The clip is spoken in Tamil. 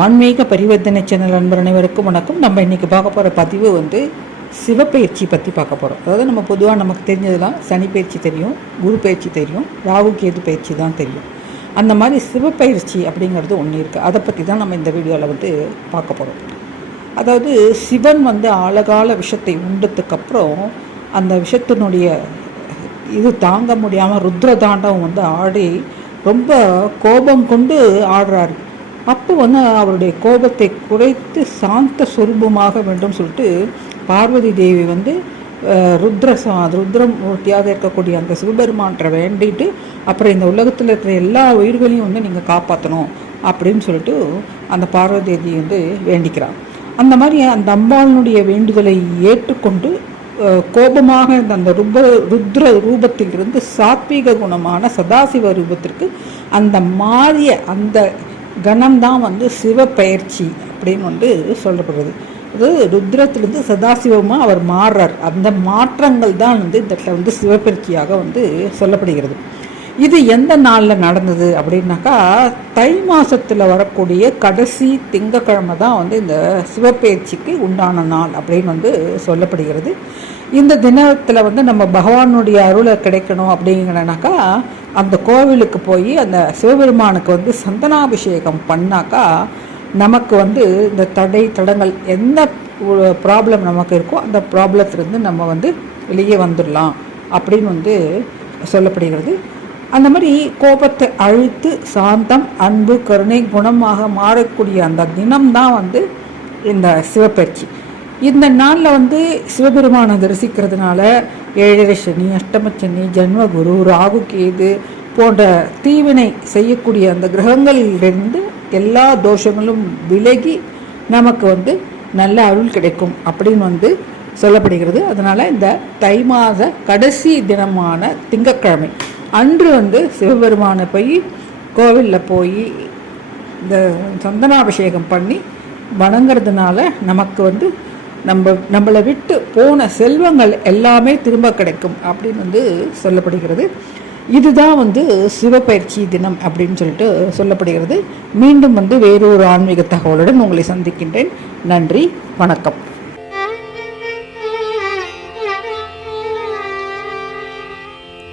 ஆன்மீக பரிவர்த்தனை சேனல் அன்பர் அனைவருக்கும் வணக்கம். நம்ம இன்றைக்கி பார்க்க போகிற பதிவு வந்து சிவப்பயிற்சி பற்றி பார்க்க போகிறோம் அதாவது நம்ம பொதுவாக நமக்கு தெரிஞ்சதெல்லாம் சனி பயிற்சி தெரியும் குரு பயிற்சி தெரியும் ராகு கேது பயிற்சி தான் தெரியும். அந்த மாதிரி சிவப்பயிற்சி அப்படிங்கிறது ஒன்று இருக்குது அதை பற்றி தான் நம்ம இந்த வீடியோவில் வந்து பார்க்க போகிறோம் அதாவது சிவன் வந்து ஆழகால விஷத்தை உண்டதுக்கப்புறம் அந்த விஷத்தினுடைய இது தாங்க முடியாமல் ருத்ர தாண்டவம் வந்து ஆடி ரொம்ப கோபம் கொண்டு ஆடுறாரு. அப்போ வந்து அவருடைய கோபத்தை குறைத்து சாந்த சொரூபமாக வேண்டும் சொல்லிட்டு பார்வதி தேவி வந்து ருத்ரசா ருத்ர சா ருத்ரம் மூர்த்தியாக இருக்கக்கூடிய அந்த சிவபெருமான்கிட்ட வேண்டிட்டு அப்புறம் இந்த உலகத்தில் இருக்கிற எல்லா உயிர்களையும் வந்து நீங்கள் காப்பாற்றணும் அப்படின்னு சொல்லிட்டு அந்த பார்வதி தேவி வந்து வேண்டிக்கிறான் அந்த மாதிரி அந்த அம்பாளினுடைய வேண்டுதலை ஏற்றுக்கொண்டு கோபமாக இருந்த அந்த ருப ருத்ர ரூபத்திலிருந்து சாத்வீக குணமான சதாசிவ ரூபத்திற்கு அந்த மாறிய அந்த கணம்தான் வந்து சிவப்பெயர்ச்சி அப்படின்னு வந்து சொல்லப்படுறது. அது ருத்ரத்திலிருந்து சதாசிவமாக அவர் மாறுறார். அந்த மாற்றங்கள் தான் வந்து இந்த வந்து சிவப்பெயர்ச்சியாக வந்து சொல்லப்படுகிறது. இது எந்த நாளில் நடந்தது அப்படின்னாக்கா தை மாதத்தில் வரக்கூடிய கடைசி திங்கக்கிழமை தான் வந்து இந்த சிவப்பெயர்ச்சிக்கு உண்டான நாள் அப்படின்னு வந்து சொல்லப்படுகிறது. இந்த தினத்தில் வந்து நம்ம பகவானுடைய அருளை கிடைக்கணும் அப்படிங்கிறனாக்கா அந்த கோவிலுக்கு போய் அந்த சிவபெருமானுக்கு வந்து சந்தனாபிஷேகம் பண்ணாக்கா நமக்கு வந்து இந்த தடை தடங்கள் எந்த ப்ராப்ளம் நமக்கு இருக்கோ அந்த ப்ராப்ளத்திலேருந்து நம்ம வந்து வெளியே வந்துடலாம் அப்படின்னு வந்து சொல்லப்படுகிறது. அந்த மாதிரி கோபத்தை அழித்து சாந்தம் அன்பு கருணை குணமாக மாறக்கூடிய அந்த தினம்தான் வந்து இந்த சிவப்பெயர்ச்சி இந்த நாளில் வந்து சிவபெருமானை தரிசிக்கிறதுனால ஏழரை சனி அஷ்டம சனி ஜென்மகுரு ராகு கேது போன்ற தீவினை செய்யக்கூடிய அந்த கிரகங்களிலிருந்து எல்லா தோஷங்களும் விலகி நமக்கு வந்து நல்ல அருள் கிடைக்கும் அப்படின்னு வந்து சொல்லப்படுகிறது. அதனால் இந்த தை மாத கடைசி தினமான திங்கட்கிழமை. அன்று வந்து சிவபெருமானை போய் கோவிலில் போய் இந்த சந்தனாபிஷேகம் பண்ணி வணங்குறதுனால நமக்கு வந்து நம்ம நம்மளை விட்டு போன செல்வங்கள் எல்லாமே திரும்ப கிடைக்கும் அப்படின்னு வந்து சொல்லப்படுகிறது. இதுதான் வந்து சிவப்பயிற்சி தினம் அப்படின்னு சொல்லிட்டு சொல்லப்படுகிறது. மீண்டும் வந்து வேறொரு ஆன்மீக தகவலுடன் உங்களை சந்திக்கின்றேன். நன்றி வணக்கம்.